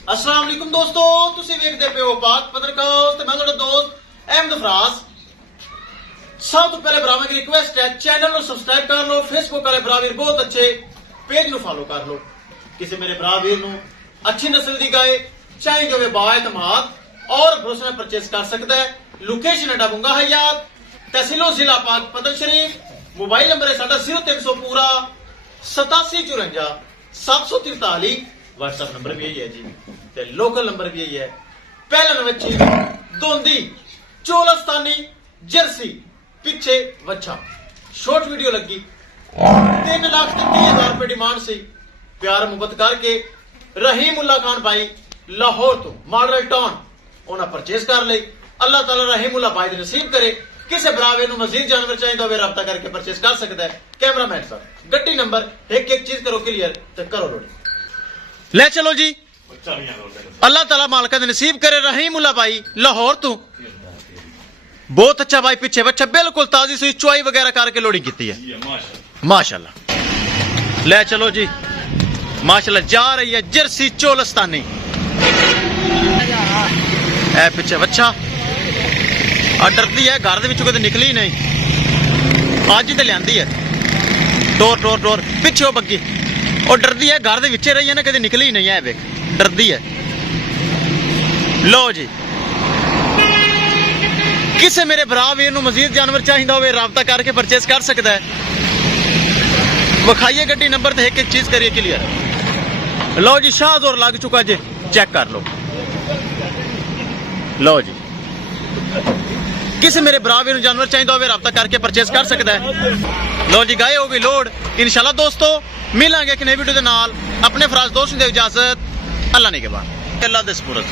अस्सलाम वालेकुम दोस्तों, तुसी वेखदे पे हो पाक पत्रकार ते मैं तुहाडा दोस्त अहमद फराज। सब तो पहले भरावां की रिक्वेस्ट है, चैनल को सब्सक्राइब कर लो, फेसबुक वाले भरा वीर बहुत अच्छे पेज नु फॉलो कर लो। किसी मेरे भरा वीर नु अच्छी नस्ल दी गाय चाहे जो वे बाएतमाद और भरोसे में परचेज कर सकता है। लोकेशन है डबुंगा हयात, तहसीलो जिला पाक पतन शरीफ। मोबाइल नंबर है साडा 0300 पूरा 8754 743। व्हाट्सएप नंबर भी यही है जी, ते लोकल नंबर भी यही है। पहला बच्ची दोंदी चोलस्तानी जर्सी पिछे वच्छा। शॉर्ट वीडियो लगी 3,30,000 रुपए डिमांड सी। प्यार मुहब्बत करके रहीमुल्ला खान भाई लाहौर तो मॉडल टाउन उन्हें परचेज कर ली। अल्लाह ताला रहीमुल्ला भाई नसीब करे। किसी बरावे नु मजीद जानवर चाहिए तो वे रब्ता करके परचेज कर सकता है। कैमरामैन साहब गड्डी नंबर एक एक चीज करो क्लियर तो करो लोड। ले चलो जी, अल्लाह ताला मालका दे नसीब करे। रहीमुल्ला भाई लाहौर तो बहुत अच्छा भाई, पिछे बच्चा बिल्कुल ताजी सुई चुआई वगैरह करके लोडिंग की है माशाल्लाह। ले चलो जी, माशाल्लाह जा रही है जर्सी चोलस्तानी। ए पिछे बच्चा डरती है, घर के कदे निकली ही नहीं, अज ही तो लियांदी है। टोर टोर टोर पिछे वो बग्गी और डरती है, घर के रही है ना, कदे निकली ही नहीं है। वेख डरती है। लो जी, किसी मेरे भरा वीर नु मजीद जानवर चाहिए हो राबता करके परचेज कर सकता है। विखाइए गड्डी नंबर तो एक एक चीज करिए क्लियर। लो जी, शाहजोर लग चुका जी, चेक कर लो। लो जी, किसी मेरे भरा वीर नु जानवर चाहिए हो राबता करके परचेज कर सकता है। लो जी, गाय हो गई लोड। इंशाल्लाह दोस्तों मिलांगे एक नई वीडियो के नाल। अपने फराज दोस्त दे इजाजत, अल्लाह ने के बाद अल्लाह दे सुपुर्द।